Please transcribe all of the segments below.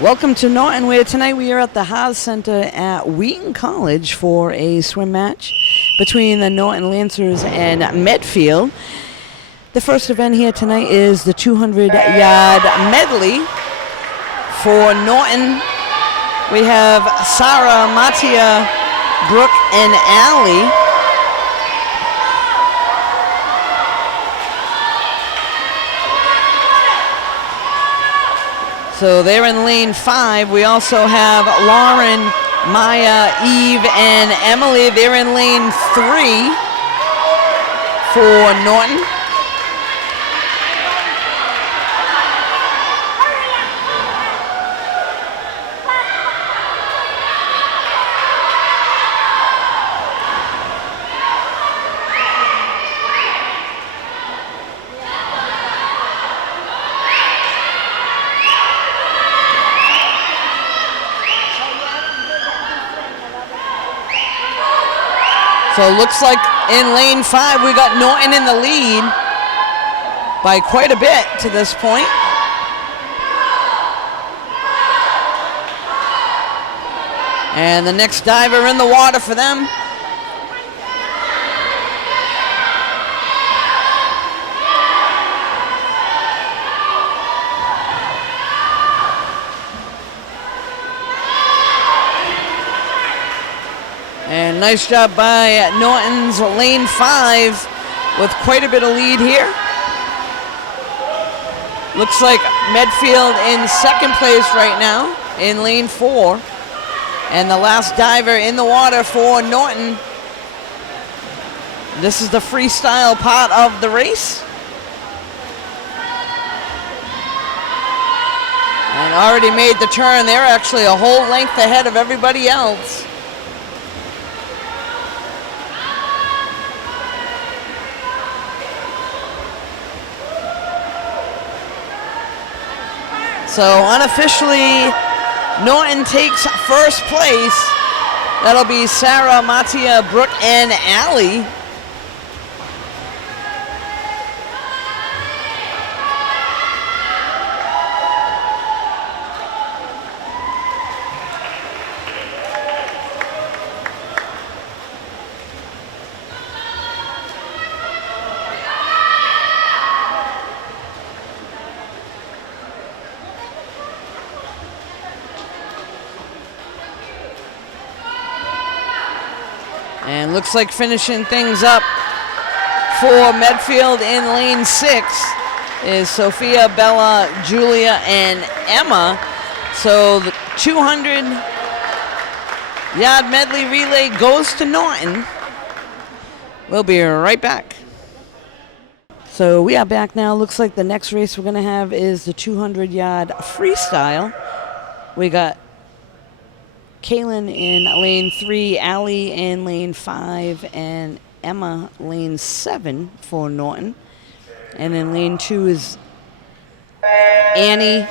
Welcome to Norton, where tonight we are at the Haas Center at Wheaton College for a swim match between the Norton Lancers and Medfield. The first event here tonight is the 200-yard medley. For Norton, we have Sarah, Mattia, Brooke, and Allie. So they're in lane 5. We also have Lauren, Maya, Eve, and Emily. They're in lane 3 for Norton. So it looks like in lane 5 we got Norton in the lead by quite a bit to this point. And the next diver in the water for them. And nice job by Norton's lane 5 with quite a bit of lead here. Looks like Medfield in second place right now in lane 4. And the last diver in the water for Norton. This is the freestyle part of the race. And already made the turn. They're actually a whole length ahead of everybody else. So unofficially, Norton takes first place. That'll be Sarah, Mattia, Brooke, and Allie. And looks like finishing things up for Medfield in lane 6 is Sophia, Bella, Julia, and Emma. So the 200-yard medley relay goes to Norton. We'll be right back. So we are back now. Looks like the next race we're going to have is the 200-yard freestyle. We got Kaylin in lane 3, Allie in lane 5, and Emma lane 7 for Norton. And in lane 2 is Annie,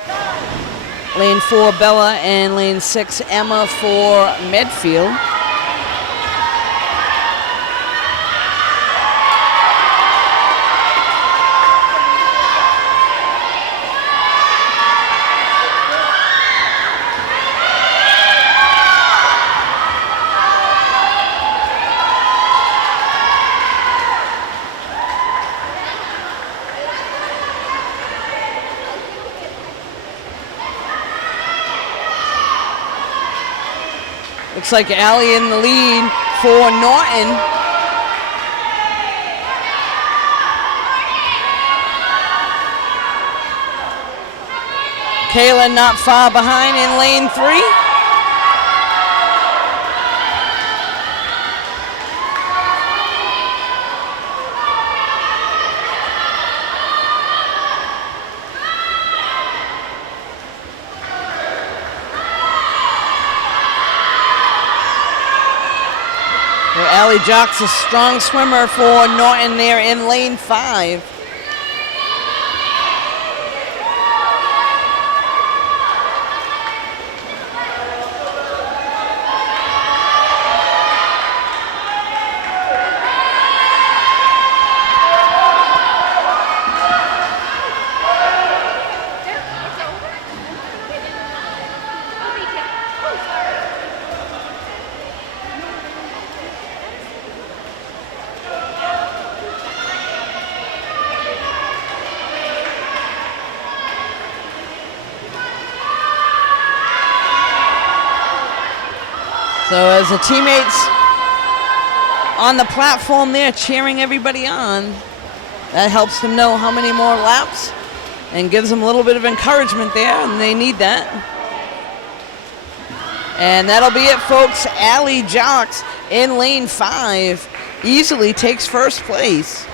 lane 4 Bella, and lane 6 Emma for Medfield. Looks like Allie in the lead for Norton. Kayla not far behind in lane 3. Allie Jock's a strong swimmer for Norton there in lane 5. So as the teammates on the platform there cheering everybody on, that helps them know how many more laps and gives them a little bit of encouragement there, and they need that. And that'll be it, folks. Allie Jocks in lane 5 easily takes first place.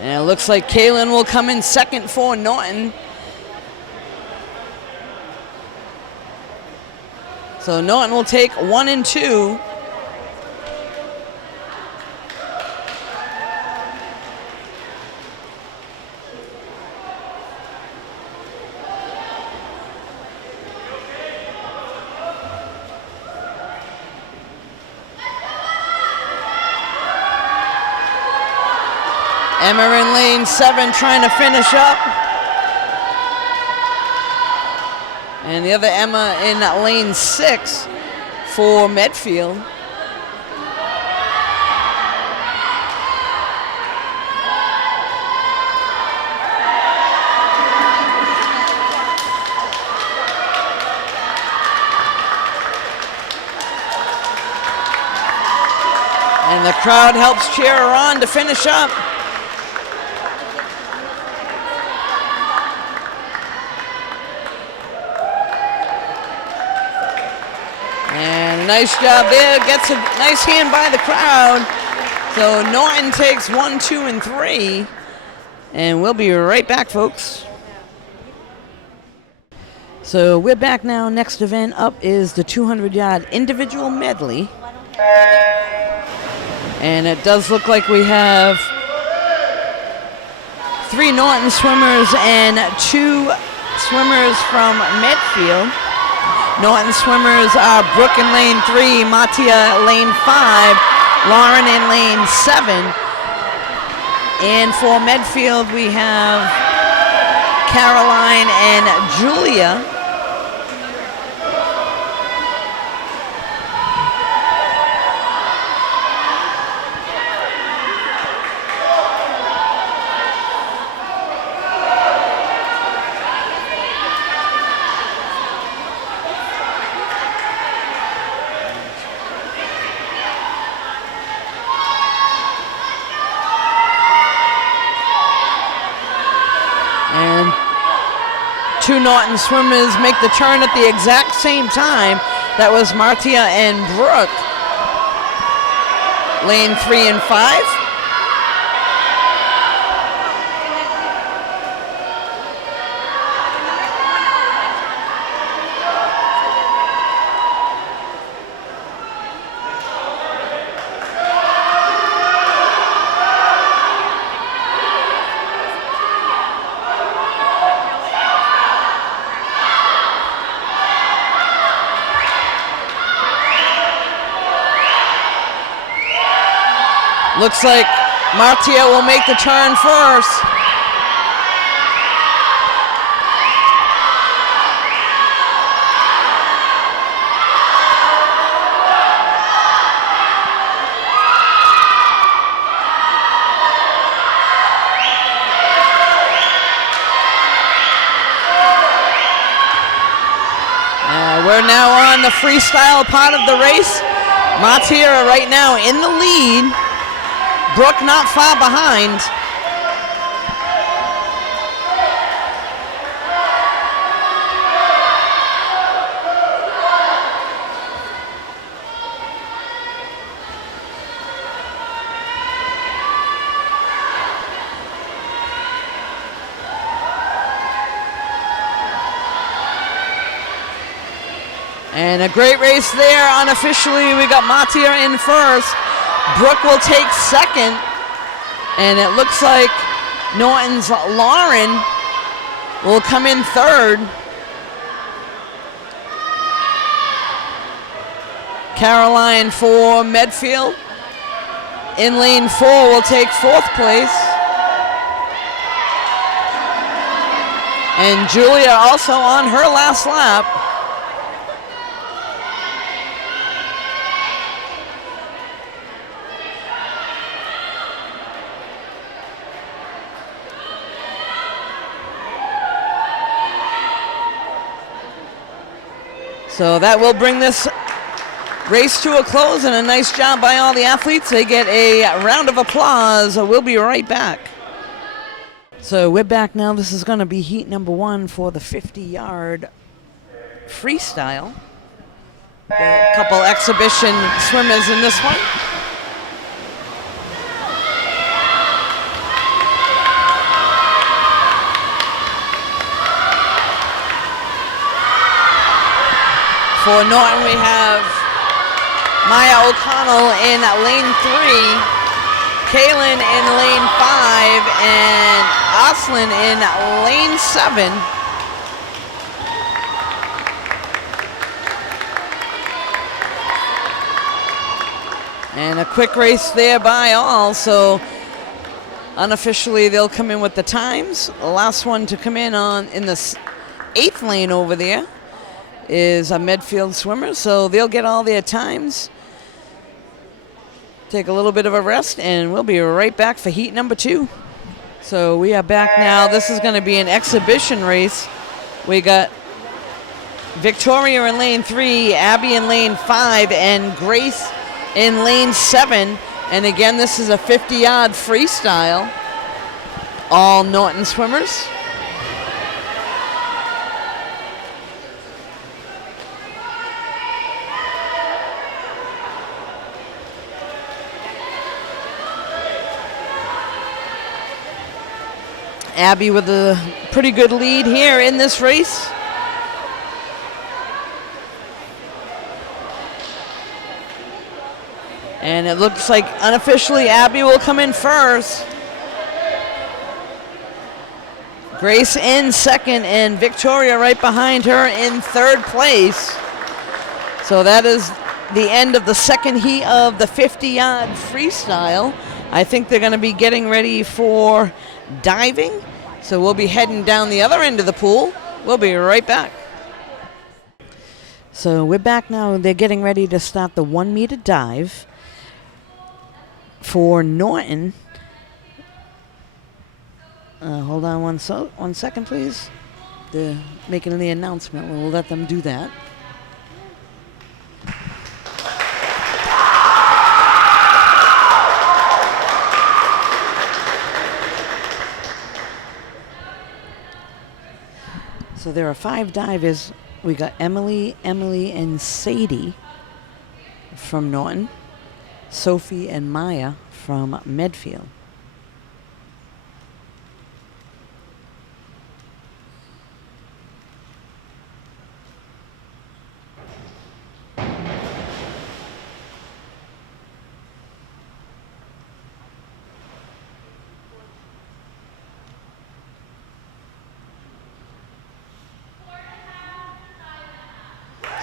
And it looks like Kaylin will come in second for Norton. So Norton will take 1 and 2. Emma in lane 7 trying to finish up. And the other Emma in lane 6 for Medfield. And the crowd helps cheer her on to finish up. Nice job there, gets a nice hand by the crowd. So Norton takes 1, 2, and 3. And we'll be right back, folks. So we're back now. Next event up is the 200-yard individual medley. And it does look like we have 3 Norton swimmers and 2 swimmers from Medfield. Norton swimmers are Brooke in lane 3, Matia lane 5, Lauren in lane 7. And for Medfield, we have Caroline and Julia. Two Norton swimmers make the turn at the exact same time. That was Martia and Brooke. Lane 3 and 5. Looks like Martia will make the turn first. We're now on the freestyle part of the race. Martia right now in the lead. Brooke not far behind. And a great race there unofficially. We got Martia in first. Brooke will take second, and it looks like Norton's Lauren will come in third. Caroline for Medfield in lane 4 will take 4th place. And Julia also on her last lap. So that will bring this race to a close, and a nice job by all the athletes. They get a round of applause. We'll be right back. So we're back now. This is going to be heat number 1 for the 50-yard freestyle. A couple exhibition swimmers in this one. For Norton, we have Maya O'Connell in lane 3, Kaylin in lane 5, and Oslin in lane 7. And a quick race there by all, so unofficially they'll come in with the times. The last one to come in in the 8th lane over there is a Medfield swimmer, so they'll get all their times. Take a little bit of a rest, and we'll be right back for heat number 2. So we are back now. This is going to be an exhibition race. We got Victoria in lane 3, Abby in lane 5, and Grace in lane 7. And again, this is a 50-yard freestyle. All Norton swimmers. Abby with a pretty good lead here in this race. And it looks like unofficially Abby will come in first. Grace in 2nd, and Victoria right behind her in 3rd place. So that is the end of the 2nd heat of the 50-yard freestyle. I think they're going to be getting ready for diving. So we'll be heading down the other end of the pool. We'll be right back. So we're back now. They're getting ready to start the 1-meter dive. For Norton, hold on one second, please. They're making the announcement. We'll let them do that. So there are 5 divers. We got Emily, and Sadie from Norton, Sophie and Maya from Medfield.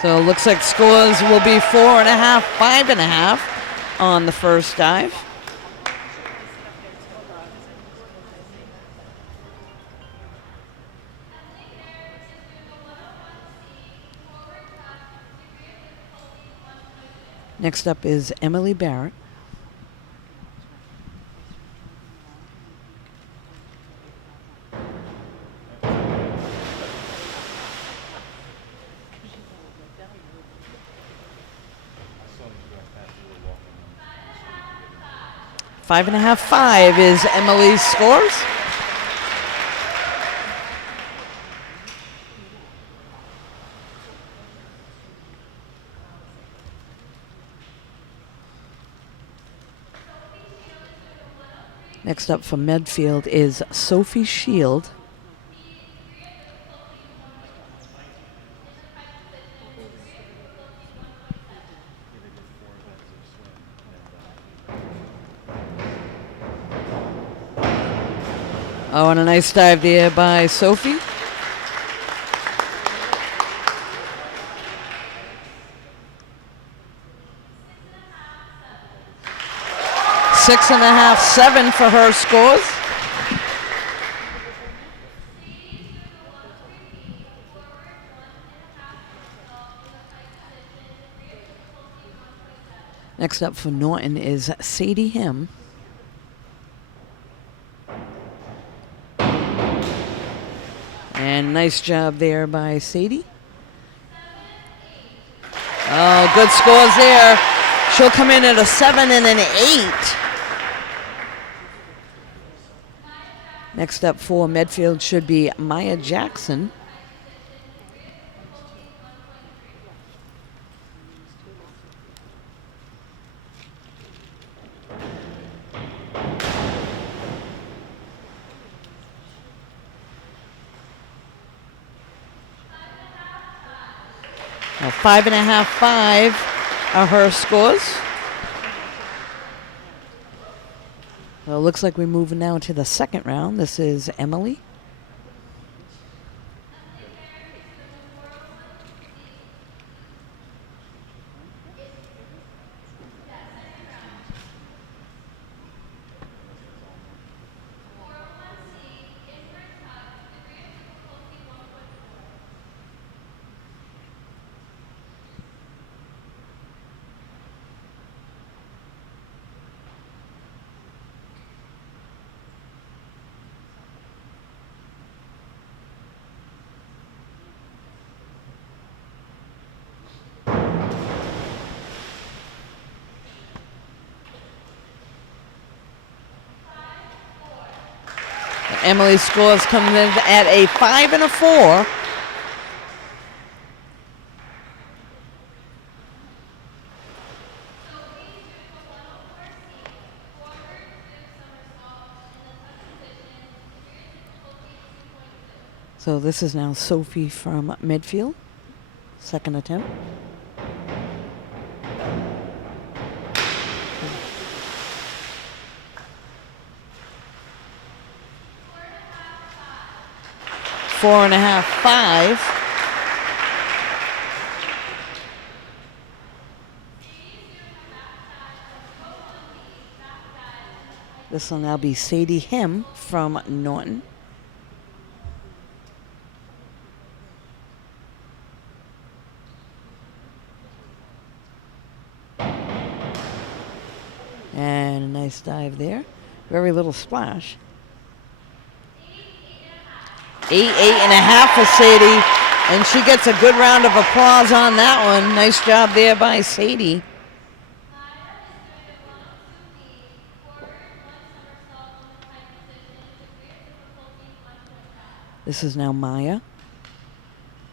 So it looks like scores will be 4.5, 5.5 on the first dive. Next up is Emily Barrett. Five and a half, 5 is Emily's scores. Next up for Medfield is Sophie Shield. Oh, and a nice dive there by Sophie. Six and a half, 7 for her scores. Next up for Norton is Sadie Him. And nice job there by Sadie. Oh, good scores there. She'll come in at a 7 and an 8. Next up for Medfield should be Maya Jackson. Now 5.5, 5 are her scores. Well, it looks like we're moving now to the second round. This is Emily. Emily's scores coming in at a 5 and a 4. So this is now Sophie from Medfield. Second attempt. Four and a half, 5. This will now be Sadie Him from Norton. And a nice dive there. Very little splash. 8.5 for Sadie. And she gets a good round of applause on that one. Nice job there by Sadie. This is now Maya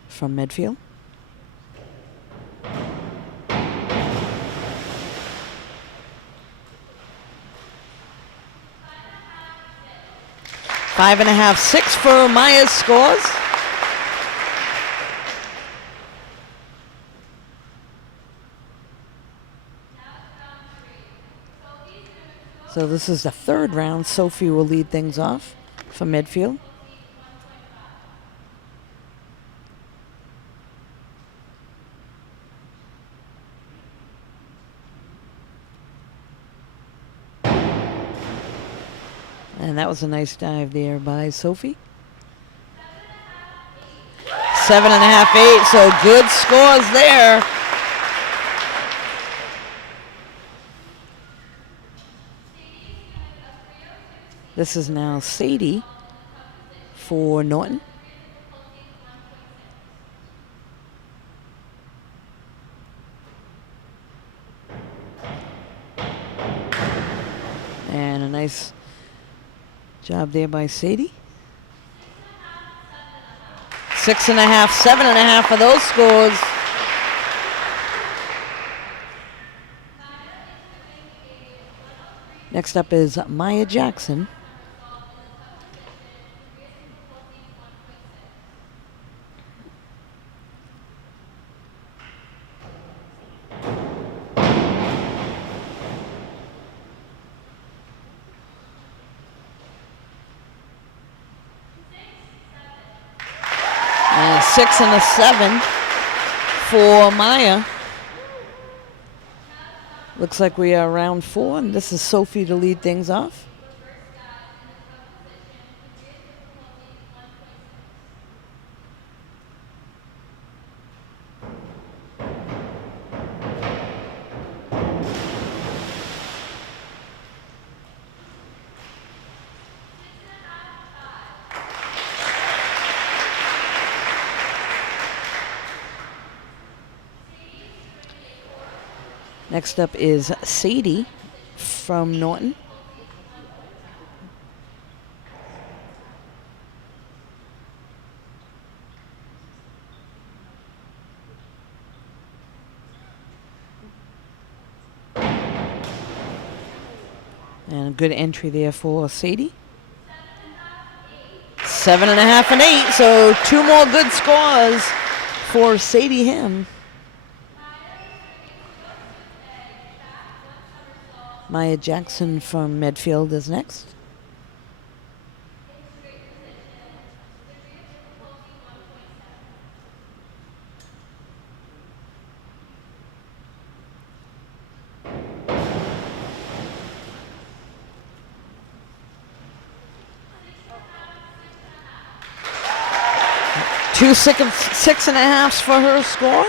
from Medfield. Five and a half, 6 for Maya's scores. So this is the third round. Sophie will lead things off for Medfield. And that was a nice dive there by Sophie. 7.5, 8, so good scores there. This is now Sadie for Norton. And a nice job there by Sadie. 6.5, 7.5 for those scores. Next up is Maya Jackson. And 6 and a 7 for Maya. Looks like we are round 4, and this is Sophie to lead things off. Next up is Sadie from Norton. And a good entry there for Sadie. 7.5 and 8, so 2 more good scores for Sadie Him. Maya Jackson from Medfield is next. Two 6.5s for her score.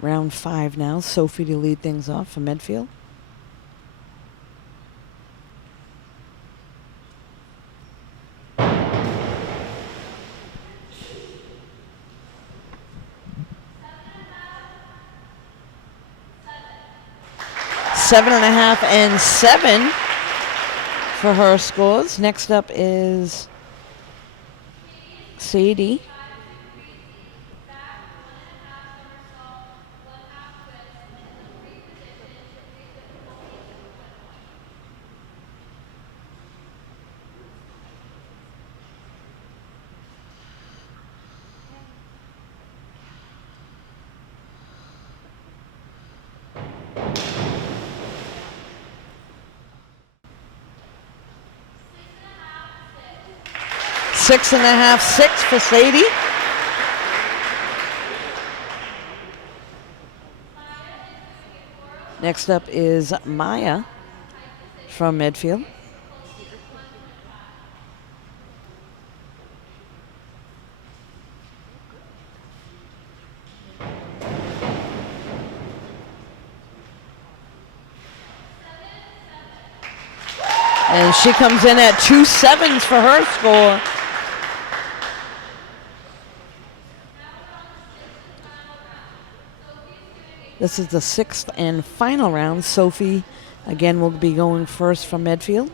Round 5 now. Sophie to lead things off for Medfield. Seven and a half and 7 for her scores. Next up is Sadie. Six and a half, 6 for Sadie. Next up is Maya from Medfield. And she comes in at 2 7s for her score. This is the 6th and final round. Sophie, again, will be going first from Medfield.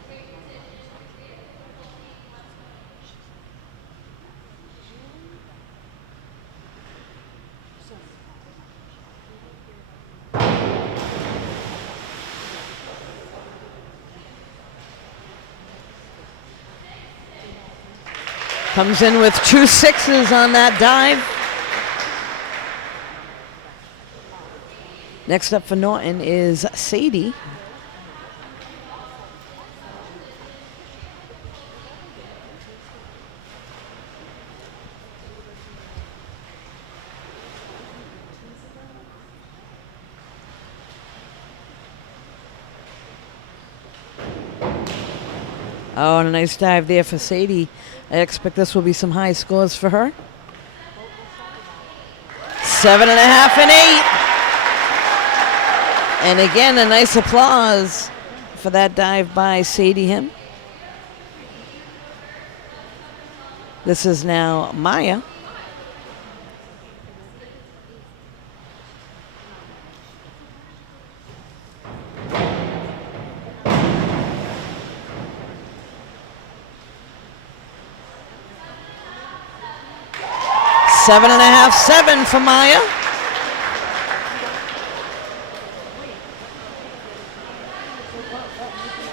Comes in with 2 6s on that dive. Next up for Norton is Sadie. Oh, and a nice dive there for Sadie. I expect this will be some high scores for her. 7.5 and 8. And again, a nice applause for that dive by Sadie Him. This is now Maya. Seven and a half, 7 for Maya.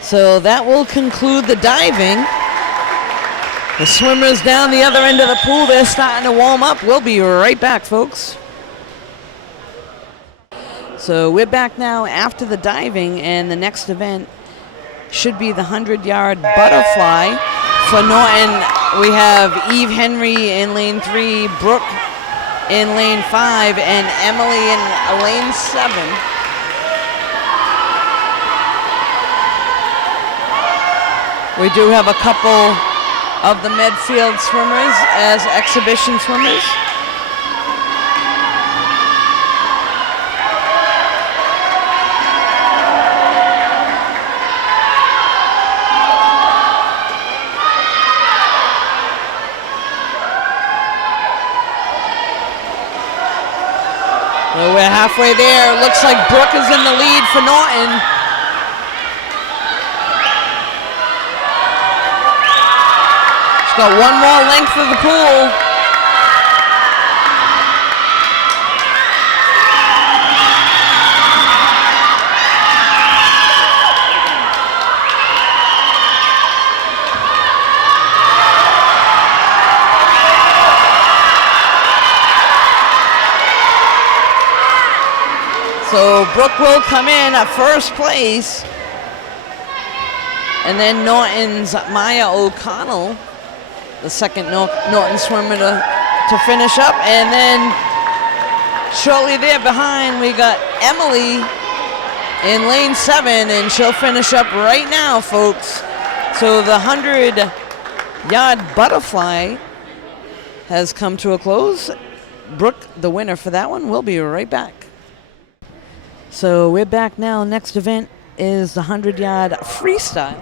So that will conclude the diving. The swimmers down the other end of the pool, they're starting to warm up. We'll be right back, folks. So we're back now after the diving, and the next event should be the 100-yard butterfly. For Norton, we have Eve Henry in lane 3, Brooke in lane 5, and Emily in lane 7. We do have a couple of the Medfield swimmers as exhibition swimmers. halfway there. Looks like Brooke is in the lead for Norton. She's got one more length of the pool. So Brooke will come in at first place. And then Norton's Maya O'Connell, the second Norton swimmer to finish up. And then shortly there behind, we got Emily in lane 7, and she'll finish up right now, folks. So the 100-yard butterfly has come to a close. Brooke, the winner for that one. We'll be right back. So we're back now. Next event is the 100-yard freestyle.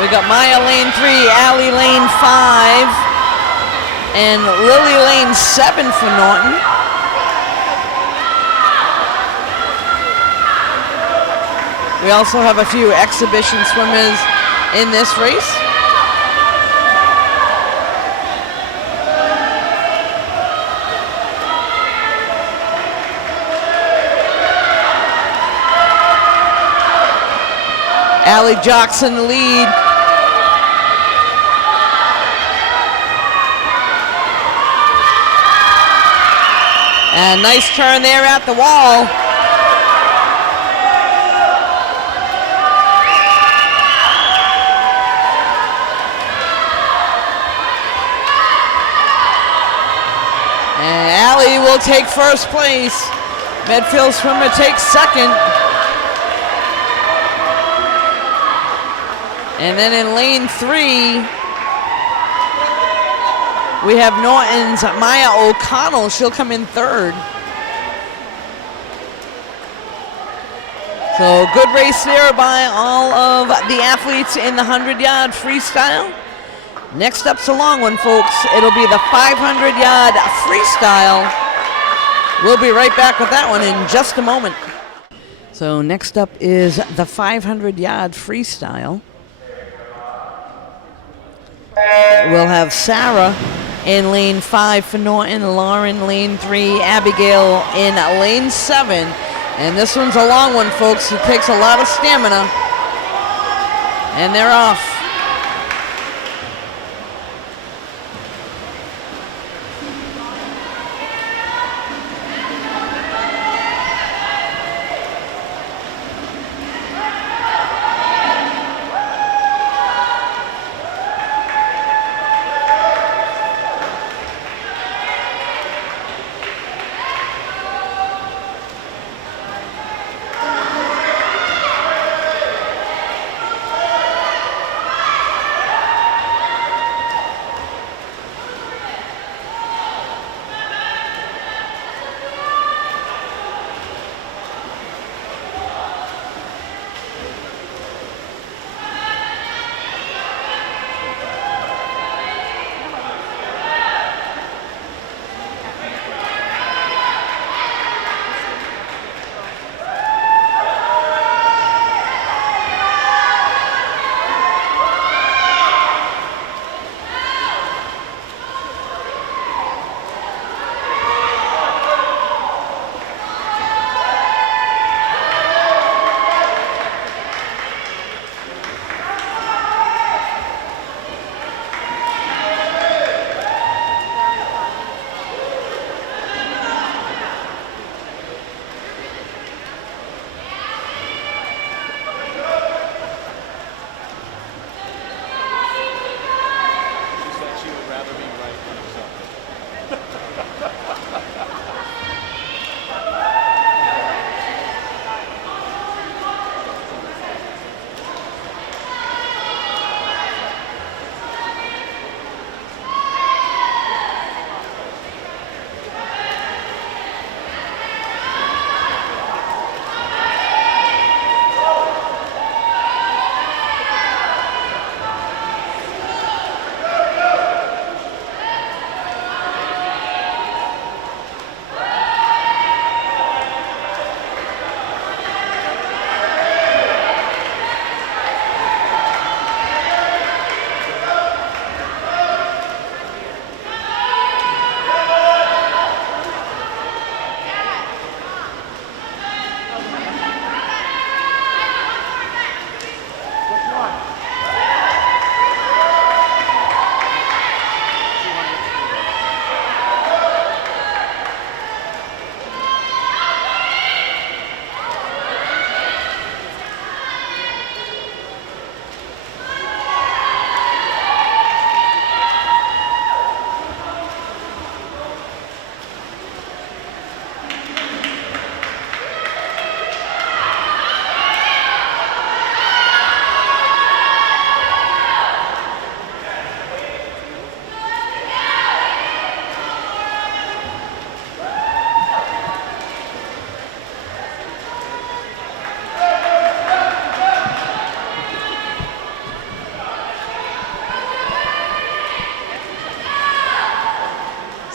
We got Maya lane 3, Allie lane 5, and Lily lane 7 for Norton. We also have a few exhibition swimmers in this race. Allie Jackson the lead. And nice turn there at the wall. And Allie will take first place. Medfield swimmer takes second. And then in lane 3, we have Norton's Maya O'Connell. She'll come in third. So good race there by all of the athletes in the 100-yard freestyle. Next up's a long one, folks. It'll be the 500-yard freestyle. We'll be right back with that one in just a moment. So next up is the 500-yard freestyle. We'll have Sarah in lane 5 for Norton, Lauren lane 3, Abigail in lane 7. And this one's a long one, folks. It takes a lot of stamina. And they're off.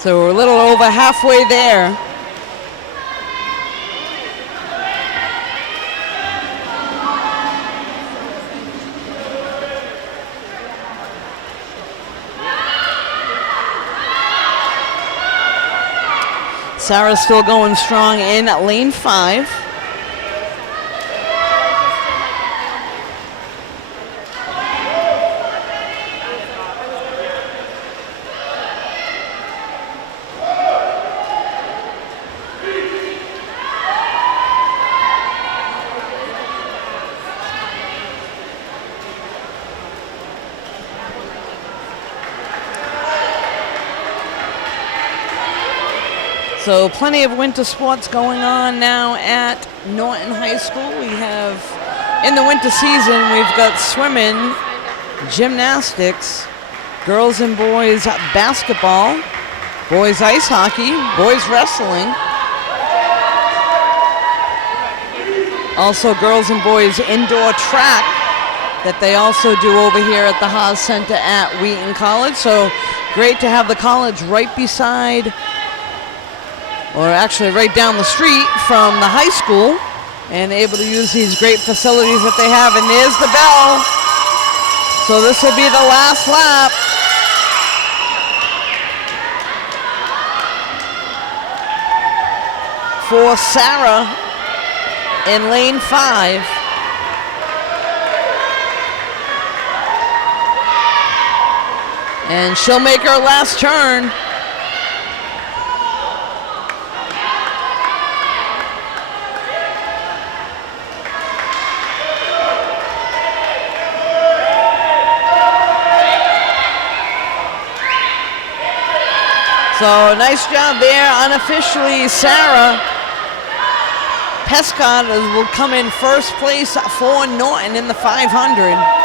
So we're a little over halfway there. Sarah's still going strong in lane 5. So plenty of winter sports going on now at Norton High School. We have, in the winter season, we've got swimming, gymnastics, girls and boys basketball, boys ice hockey, boys wrestling. Also girls and boys indoor track that they also do over here at the Haas Center at Wheaton College. So great to have the college right beside, or actually right down the street from the high school, and able to use these great facilities that they have. And there's the bell. So this will be the last lap. For Sarah in lane 5. And she'll make her last turn. So nice job there. Unofficially, Sarah Pescott will come in first place for Norton in the 500.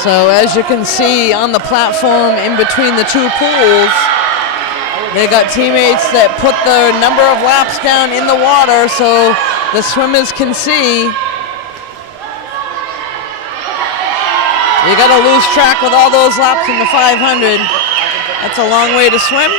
So as you can see on the platform in between the two pools, they got teammates that put the number of laps down in the water so the swimmers can see. You gotta lose track with all those laps in the 500. That's a long way to swim.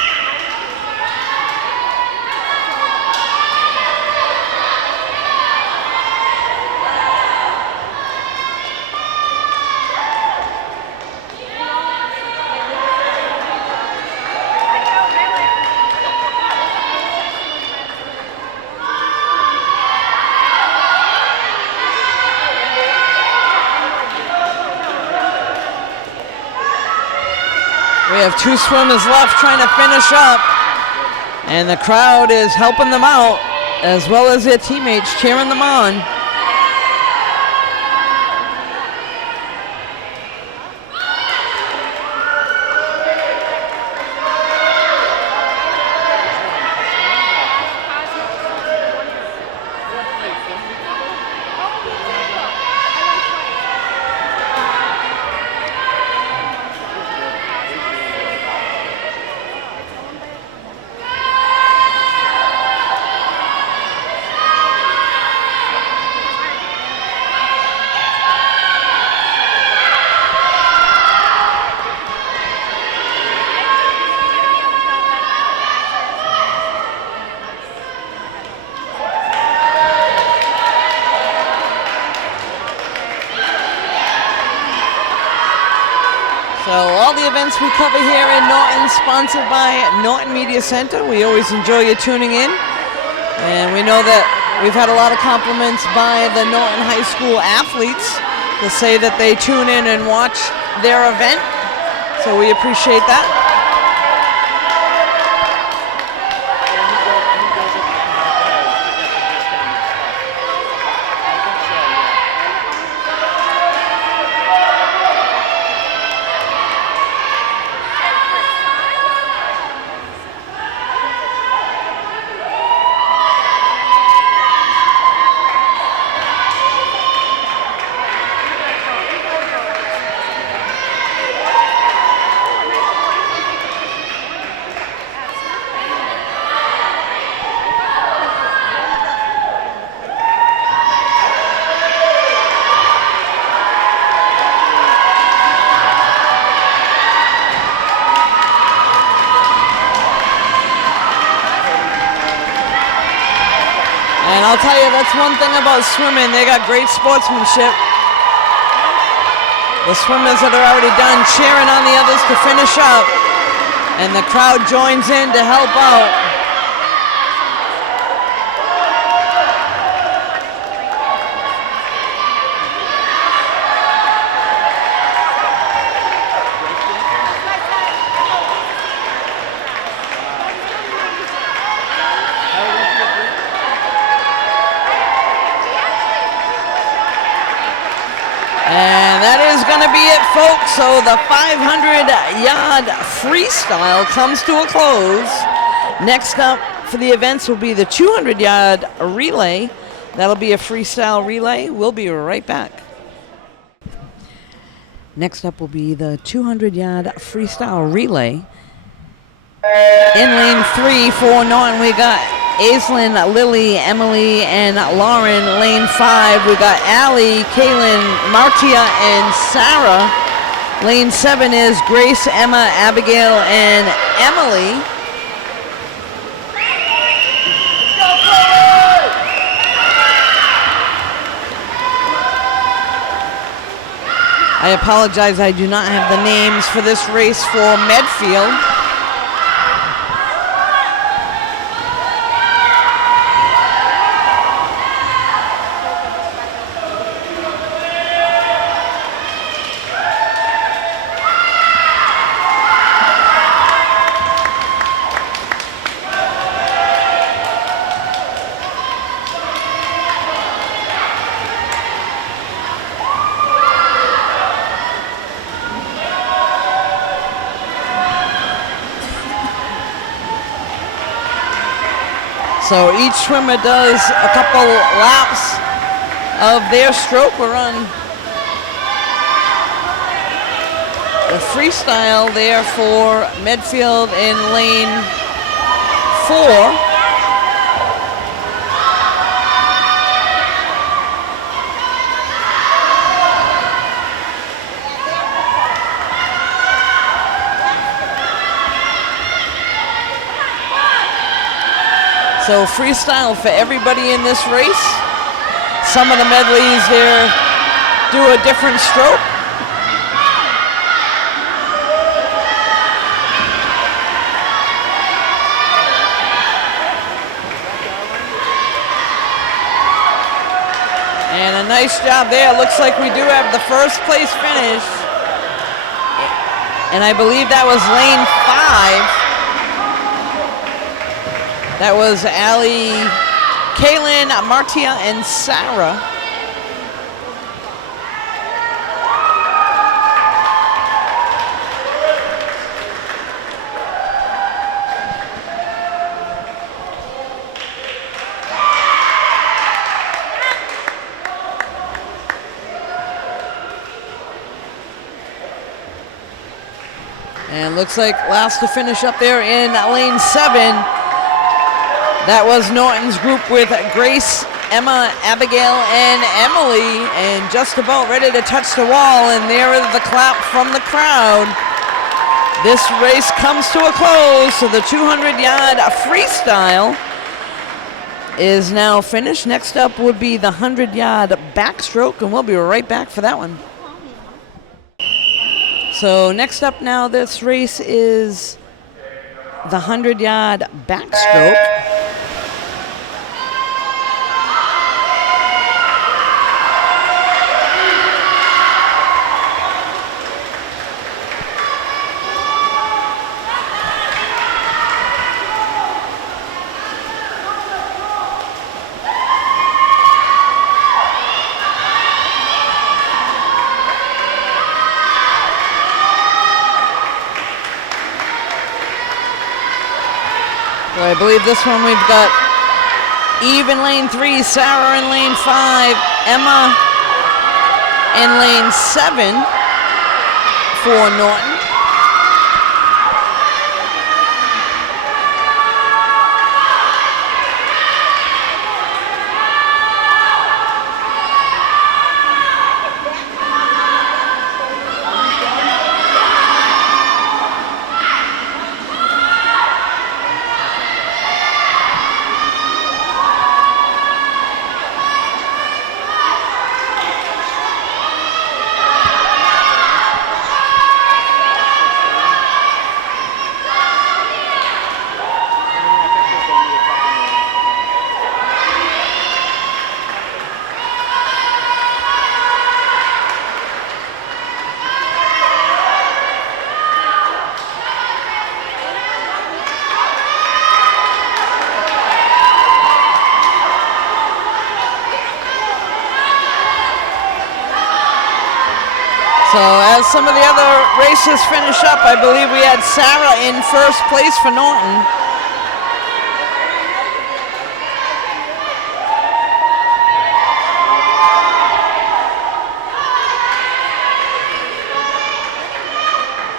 We have two swimmers left trying to finish up, and the crowd is helping them out as well as their teammates cheering them on. So all the events we cover here in Norton, sponsored by Norton Media Center. We always enjoy you tuning in. And we know that we've had a lot of compliments by the Norton High School athletes to say that they tune in and watch their event. So we appreciate that. I'll tell you, that's one thing about swimming. They got great sportsmanship. The swimmers that are already done cheering on the others to finish up. And the crowd joins in to help out. And that is going to be it, folks. So the 500-yard freestyle comes to a close. Next up for the events will be the 200-yard relay. That'll be a freestyle relay. We'll be right back. Next up will be the 200-yard freestyle relay. In lane 3 for Norton, we got Aislinn, Lily, Emily, and Lauren. Lane 5, we got Allie, Kaylin, Martia, and Sarah. Lane 7 is Grace, Emma, Abigail, and Emily. I apologize, I do not have the names for this race for Medfield. So each swimmer does a couple laps of their stroke. We're on the freestyle there for Medfield in lane 4. So freestyle for everybody in this race. Some of the medleys there do a different stroke. And a nice job there. Looks like we do have the first place finish. And I believe that was lane 5. That was Allie, Kaylin, Martia, and Sarah. And looks like last to finish up there in lane 7. That was Norton's group with Grace, Emma, Abigail, and Emily, and just about ready to touch the wall, and there is the clap from the crowd. This race comes to a close, so the 200-yard freestyle is now finished. Next up would be the 100-yard backstroke, and we'll be right back for that one. So next up now, this race is the 100-yard backstroke. I believe this one we've got Eve in lane 3, Sarah in lane 5, Emma in lane 7 for Norton. So as some of the other races finish up, I believe we had Sarah in first place for Norton.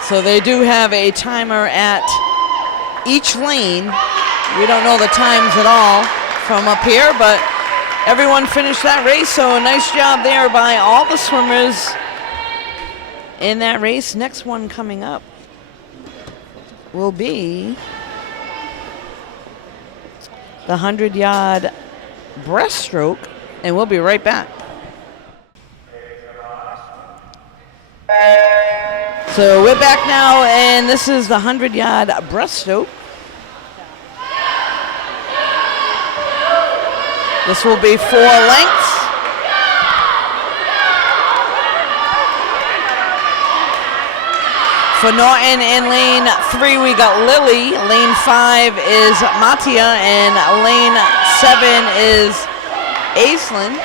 So they do have a timer at each lane. We don't know the times at all from up here, but everyone finished that race, so a nice job there by all the swimmers in that race. Next one coming up will be the 100-yard breaststroke, and we'll be right back. So we're back now, and this is the 100-yard breaststroke. This will be 4 lengths. For Norton in lane 3, we got Lily. Lane 5 is Matia, and lane 7 is Aislinn.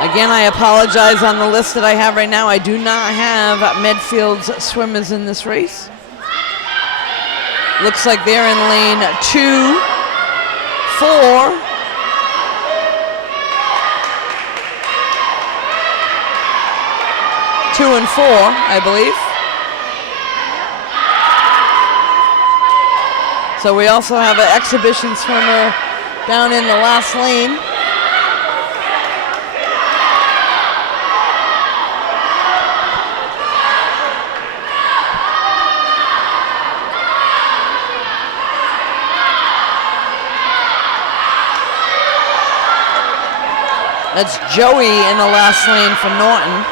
Again, I apologize on the list that I have right now. I do not have Medfield's swimmers in this race. Looks like they're in lane 2, 4, 2 and 4, I believe. So we also have an exhibition swimmer down in the last lane. That's Joey in the last lane for Norton.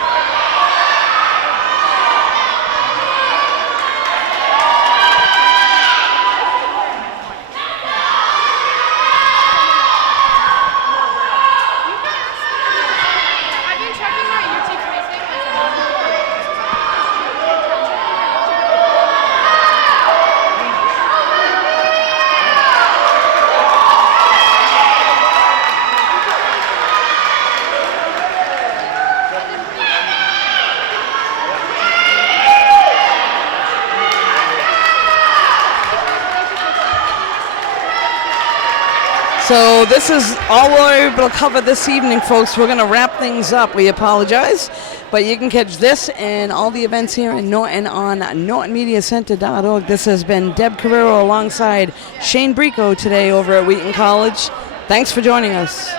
So this is all we're able to cover this evening, folks. We're going to wrap things up. We apologize, but you can catch this and all the events here in Norton on nortonmediacenter.org. This has been Deb Carrero alongside Shane Brico today over at Wheaton College. Thanks for joining us.